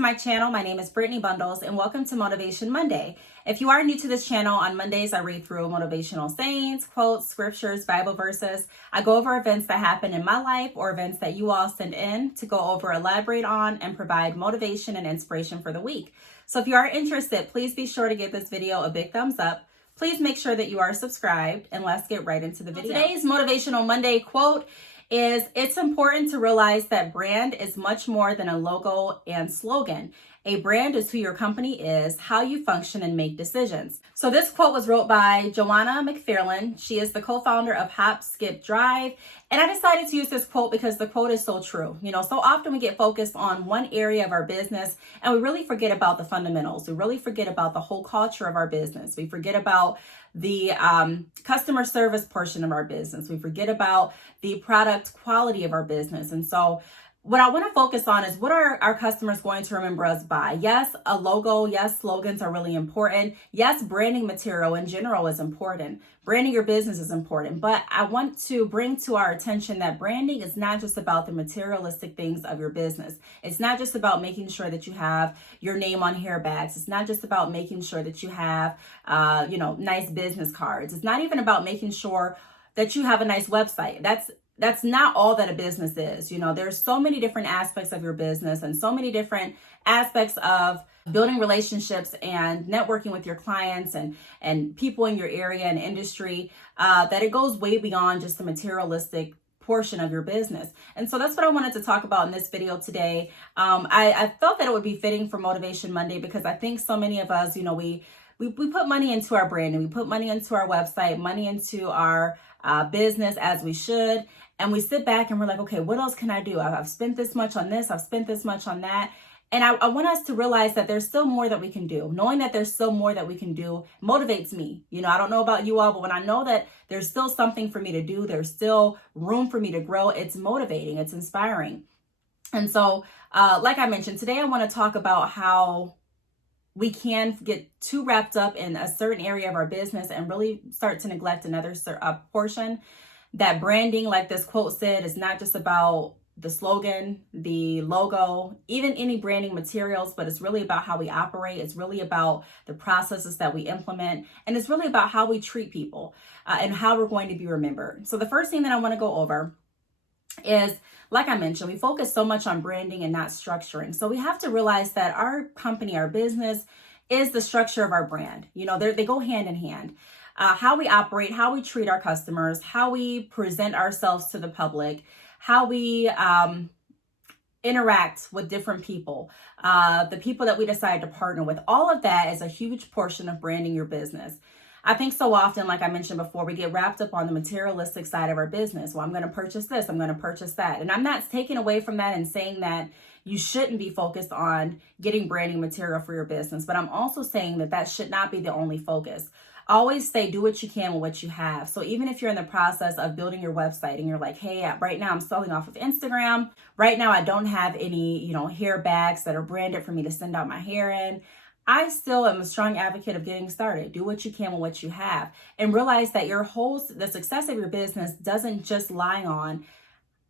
to my channel. My name is Brittany Bundles and welcome to Motivation Monday. If you are new to this channel, on Mondays I read through motivational sayings, quotes, scriptures, Bible verses. I go over events that happen in my life or events that you all send in to go over, elaborate on, and provide motivation and inspiration for the week. So if you are interested, please be sure to give this video a big thumbs up. Please make sure that you are subscribed and let's get right into the video. Today's Motivational Monday quote is, it's important to realize that brand is much more than a logo and slogan. A brand is who your company is, how you function and make decisions. So this quote was wrote by Joanna McFarlane. She is the co-founder of Hop, Skip, Drive. And I decided to use this quote because the quote is so true. You know, so often we get focused on one area of our business and we really forget about the fundamentals. We really forget about the whole culture of our business. We forget about the customer service portion of our business. We forget about the product quality of our business. And so what I want to focus on is, what are our customers going to remember us by? Yes, a logo. Yes, slogans are really important. Yes, branding material in general is important. Branding your business is important. But I want to bring to our attention that branding is not just about the materialistic things of your business. It's not just about making sure that you have your name on hair bags. It's not just about making sure that you have, nice business cards. It's not even about making sure that you have a nice website. That's not all that a business is. You know, there's so many different aspects of your business and so many different aspects of building relationships and networking with your clients and people in your area and industry that it goes way beyond just the materialistic portion of your business. And so that's what I wanted to talk about in this video today. I felt that it would be fitting for Motivation Monday because I think so many of us, we put money into our branding, we put money into our website, money into our business, as we should. And we sit back and we're like, okay, what else can I do? I've spent this much on this. I've spent this much on that. And I want us to realize that there's still more that we can do. Knowing that there's still more that we can do motivates me. I don't know about you all, but when I know that there's still something for me to do, there's still room for me to grow, it's motivating, it's inspiring. And so, like I mentioned, today I want to talk about how we can get too wrapped up in a certain area of our business and really start to neglect another portion. That branding, like this quote said, is not just about the slogan, the logo, even any branding materials, but it's really about how we operate. It's really about the processes that we implement. And it's really about how we treat people and how we're going to be remembered. So the first thing that I want to go over is, like I mentioned, we focus so much on branding and not structuring. So we have to realize that our company, our business, is the structure of our brand. They go hand in hand. How we operate, how we treat our customers, how we present ourselves to the public, how we interact with different people, the people that we decide to partner with. All of that is a huge portion of branding your business. I think so often, like I mentioned before, we get wrapped up on the materialistic side of our business. Well, I'm going to purchase this, I'm going to purchase that. And I'm not taking away from that and saying that you shouldn't be focused on getting branding material for your business. But I'm also saying that that should not be the only focus. I always say, do what you can with what you have. So even if you're in the process of building your website and you're like, hey, right now I'm selling off of Instagram. Right now I don't have any, hair bags that are branded for me to send out my hair in. I still am a strong advocate of getting started. Do what you can with what you have and realize that the success of your business doesn't just lie on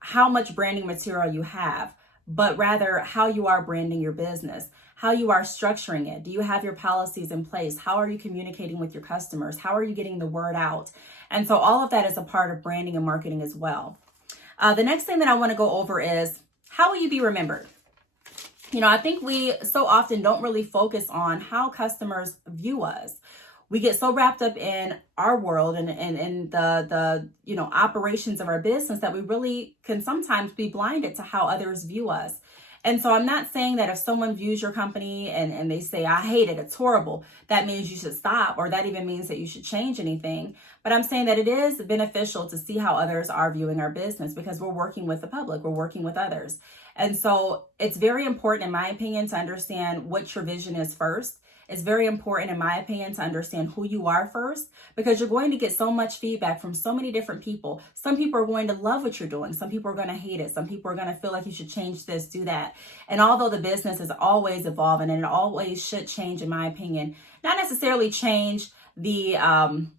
how much branding material you have, but rather how you are branding your business, how you are structuring it. Do you have your policies in place? How are you communicating with your customers? How are you getting the word out? And so all of that is a part of branding and marketing as well. The next thing that I want to go over is, how will you be remembered? I think we so often don't really focus on how customers view us. We get so wrapped up in our world and the operations of our business that we really can sometimes be blinded to how others view us. And so I'm not saying that if someone views your company and they say, I hate it, it's horrible, that means you should stop, or that even means that you should change anything. But I'm saying that it is beneficial to see how others are viewing our business because we're working with the public, we're working with others. And so it's very important, in my opinion, to understand what your vision is first. It's very important, in my opinion, to understand who you are first, because you're going to get so much feedback from so many different people. Some people are going to love what you're doing. Some people are going to hate it. Some people are going to feel like you should change this, do that. And although the business is always evolving and it always should change, in my opinion, not necessarily change the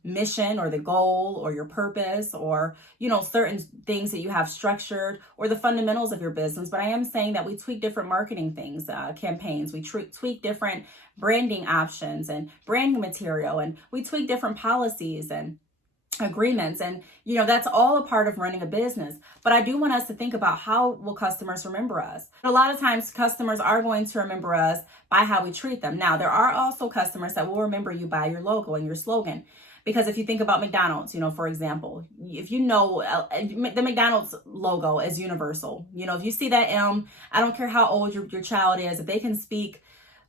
mission or the goal or your purpose or, certain things that you have structured or the fundamentals of your business. But I am saying that we tweak different marketing things, campaigns. We tweak different branding options and branding material, and we tweak different policies and agreements, and that's all a part of running a business. But I do want us to think about, how will customers remember us? A lot of times customers are going to remember us by how we treat them. Now, there are also customers that will remember you by your logo and your slogan, because if you think about McDonald's, for example, if the McDonald's logo is universal. If you see that M, I don't care how old your child is, if they can speak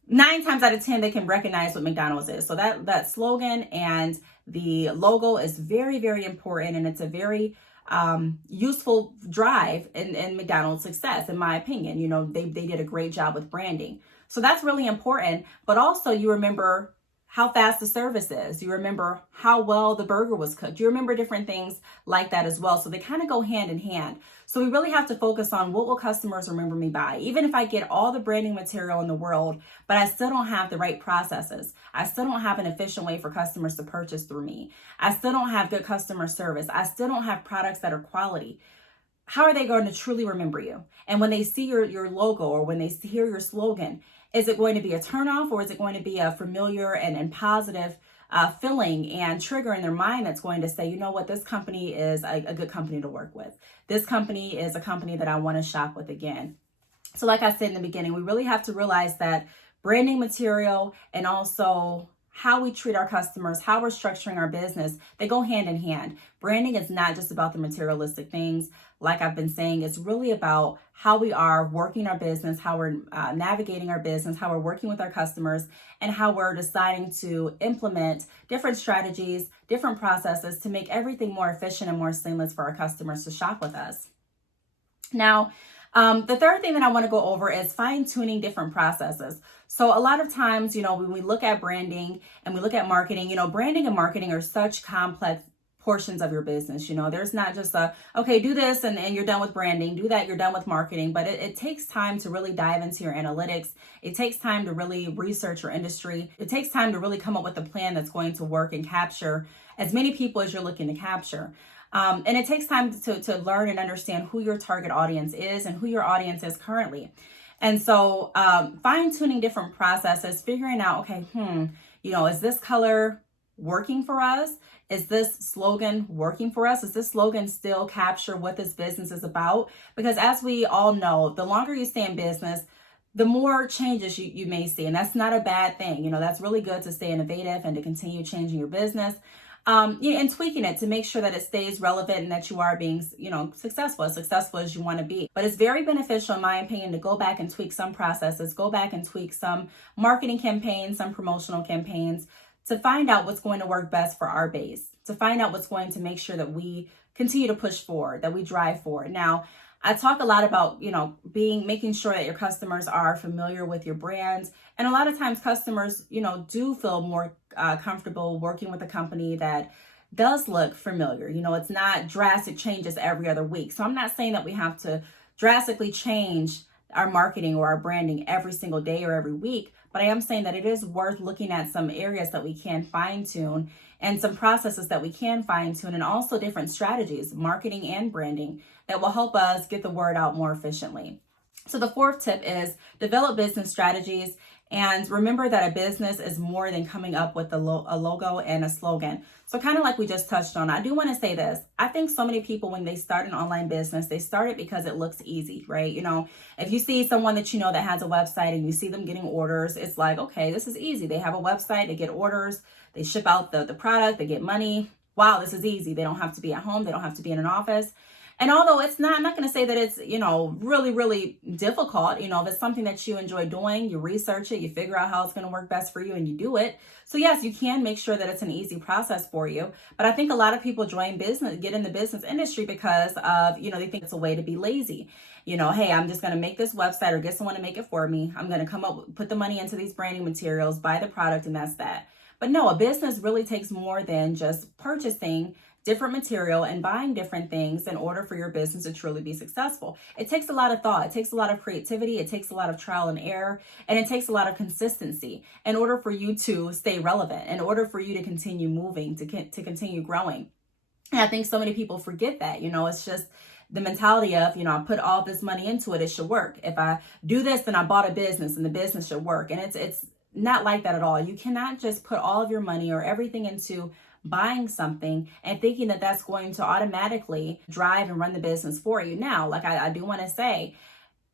9 times out of 10, they can recognize what McDonald's is. So that slogan and the logo is very, very important, and it's a very useful drive in McDonald's success, in my opinion. They did a great job with branding. So that's really important. But also, you remember how fast the service is. You remember how well the burger was cooked. You remember different things like that as well. So they kind of go hand in hand. So we really have to focus on, what will customers remember me by? Even if I get all the branding material in the world, but I still don't have the right processes. I still don't have an efficient way for customers to purchase through me. I still don't have good customer service. I still don't have products that are quality. How are they going to truly remember you? And when they see your logo, or when they hear your slogan, is it going to be a turnoff, or is it going to be a familiar and positive feeling and trigger in their mind that's going to say, you know what, this company is a good company to work with. This company is a company that I want to shop with again. So like I said in the beginning, we really have to realize that branding material and also how we treat our customers, how we're structuring our business, they go hand in hand. Branding is not just about the materialistic things. Like I've been saying, it's really about how we are working our business, how we're navigating our business, how we're working with our customers, and how we're deciding to implement different strategies, different processes to make everything more efficient and more seamless for our customers to shop with us. Now, the third thing that I want to go over is fine-tuning different processes. So a lot of times, when we look at branding and we look at marketing, branding and marketing are such complex portions of your business. There's not just okay, do this and you're done with branding, do that, you're done with marketing, but it takes time to really dive into your analytics. It takes time to really research your industry. It takes time to really come up with a plan that's going to work and capture as many people as you're looking to capture. And it takes time to learn and understand who your target audience is and who your audience is currently. And so fine-tuning different processes, figuring out, okay, is this color working for us? Is this slogan working for us? Does this slogan still capture what this business is about? Because as we all know, the longer you stay in business, the more changes you may see. And that's not a bad thing. That's really good to stay innovative and to continue changing your business. And tweaking it to make sure that it stays relevant and that you are being, successful as you want to be. But it's very beneficial, in my opinion, to go back and tweak some processes, go back and tweak some marketing campaigns, some promotional campaigns, to find out what's going to work best for our base, to find out what's going to make sure that we continue to push forward, that we drive forward. Now, I talk a lot about, making sure that your customers are familiar with your brands. And a lot of times customers, do feel more comfortable working with a company that does look familiar. It's not drastic changes every other week. So I'm not saying that we have to drastically change our marketing or our branding every single day or every week, but I am saying that it is worth looking at some areas that we can fine tune and some processes that we can fine tune, and also different strategies, marketing and branding, that will help us get the word out more efficiently. So the fourth tip is develop business strategies. And remember that a business is more than coming up with a logo and a slogan. So kind of like we just touched on, I do want to say this. I think so many people, when they start an online business, they start it because it looks easy, right? If you see someone that that has a website and you see them getting orders, it's like, okay, this is easy. They have a website, they get orders, they ship out the product, they get money. Wow, this is easy. They don't have to be at home. They don't have to be in an office. And although I'm not going to say that it's, really, really difficult, if it's something that you enjoy doing, you research it, you figure out how it's going to work best for you, and you do it. So yes, you can make sure that it's an easy process for you. But I think a lot of people get in the business industry because of, they think it's a way to be lazy. Hey, I'm just going to make this website or get someone to make it for me. I'm going to put the money into these branding materials, buy the product, and that's that. But no, a business really takes more than just purchasing different material and buying different things in order for your business to truly be successful. It takes a lot of thought. It takes a lot of creativity. It takes a lot of trial and error, and it takes a lot of consistency in order for you to stay relevant, in order for you to continue moving, to continue growing. And I think so many people forget that, it's just the mentality of, I put all this money into it, it should work. If I do this, then I bought a business and the business should work. And it's not like that at all. You cannot just put all of your money or everything into buying something and thinking that that's going to automatically drive and run the business for you. Now, like I do want to say,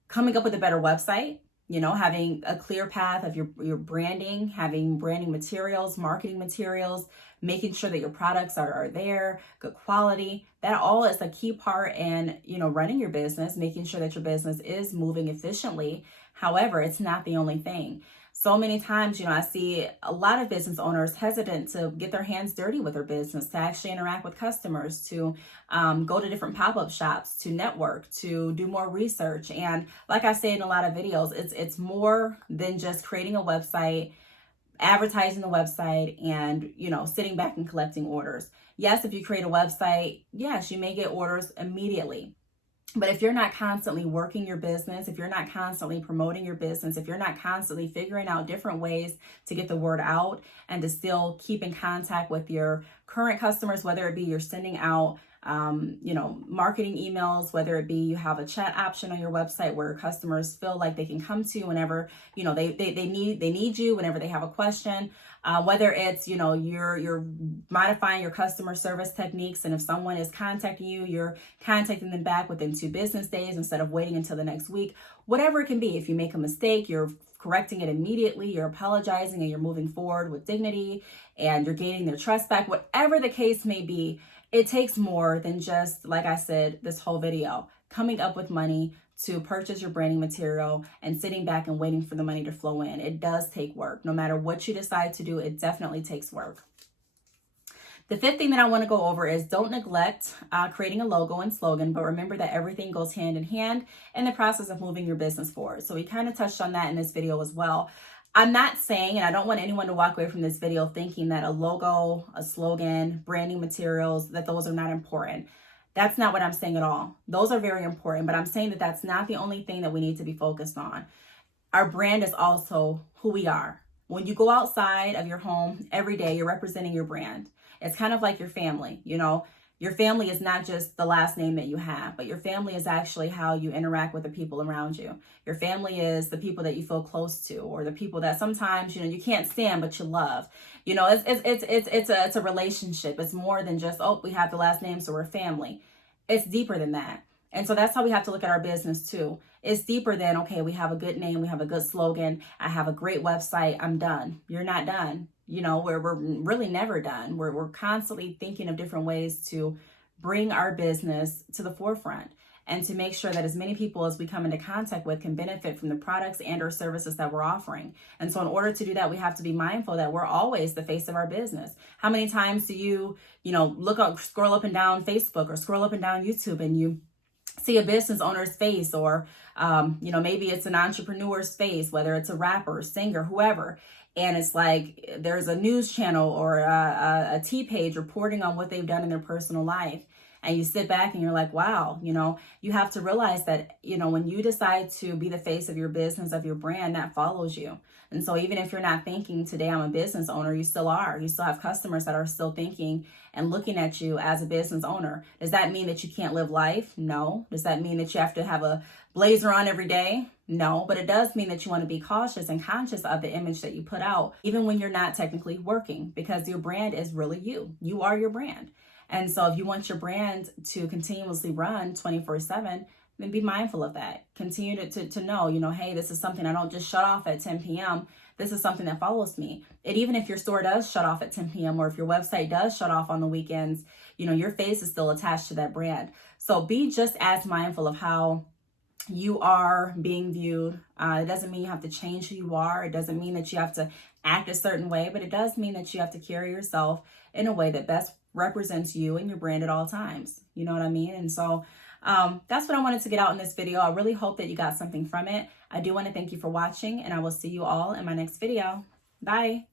coming up with a better website, having a clear path of your branding, having branding materials, marketing materials, making sure that your products are there, good quality, that all is a key part in, running your business, making sure that your business is moving efficiently. However, it's not the only thing. So many times, I see a lot of business owners hesitant to get their hands dirty with their business, to actually interact with customers, to go to different pop-up shops, to network, to do more research. And like I say in a lot of videos, it's more than just creating a website, advertising the website, and, sitting back and collecting orders. Yes, if you create a website, yes, you may get orders immediately. But if you're not constantly working your business, if you're not constantly promoting your business, if you're not constantly figuring out different ways to get the word out and to still keep in contact with your current customers, whether it be you're sending out marketing emails, whether it be you have a chat option on your website where customers feel like they can come to whenever, they need you, whenever they have a question, whether it's, you're modifying your customer service techniques. And if someone is contacting you, you're contacting them back within 2 business days instead of waiting until the next week, whatever it can be. If you make a mistake, you're correcting it immediately, you're apologizing, and you're moving forward with dignity, and you're gaining their trust back, whatever the case may be. It takes more than just, like I said, this whole video, coming up with money to purchase your branding material and sitting back and waiting for the money to flow in. It does take work. No matter what you decide to do, it definitely takes work. The 5th thing that I want to go over is don't neglect creating a logo and slogan, but remember that everything goes hand in hand in the process of moving your business forward. So we kind of touched on that in this video as well. I'm not saying, and I don't want anyone to walk away from this video thinking that a logo, a slogan, branding materials, that those are not important. That's not what I'm saying at all. Those are very important, but I'm saying that that's not the only thing that we need to be focused on. Our brand is also who we are. When you go outside of your home every day, you're representing your brand. It's kind of like your family, Your family is not just the last name that you have, but your family is actually how you interact with the people around you. Your family is the people that you feel close to, or the people that sometimes, you can't stand, but you love. It's a relationship. It's more than just, we have the last name, so we're family. It's deeper than that. And so that's how we have to look at our business too. It's deeper than, okay, we have a good name, we have a good slogan, I have a great website, I'm done. You're not done. We're really never done. We're constantly thinking of different ways to bring our business to the forefront and to make sure that as many people as we come into contact with can benefit from the products and or services that we're offering. And so in order to do that, we have to be mindful that we're always the face of our business. How many times do you scroll up and down Facebook or scroll up and down YouTube and you see a business owner's face, or maybe it's an entrepreneur's face, whether it's a rapper, singer, whoever, and it's like there's a news channel or a T page reporting on what they've done in their personal life, and you sit back and you're like, wow, you have to realize that when you decide to be the face of your business, of your brand, that follows you. And so even if you're not thinking today I'm a business owner, you still are. You still have customers that are still thinking and looking at you as a business owner. Does that mean that you can't live life? No. Does that mean that you have to have a blazer on every day? No. But it does mean that you want to be cautious and conscious of the image that you put out, even when you're not technically working, because your brand is really you. You are your brand. And so if you want your brand to continuously run 24/7, then be mindful of that. Continue to know, hey, this is something I don't just shut off at 10 p.m. This is something that follows me. And even if your store does shut off at 10 p.m. or if your website does shut off on the weekends, your face is still attached to that brand. So be just as mindful of how you are being viewed. It doesn't mean you have to change who you are. It doesn't mean that you have to act a certain way, but it does mean that you have to carry yourself in a way that best represents you and your brand at all times. You know what I mean? And so that's what I wanted to get out in this video. I really hope that you got something from it. I do want to thank you for watching, and I will see you all in my next video. Bye.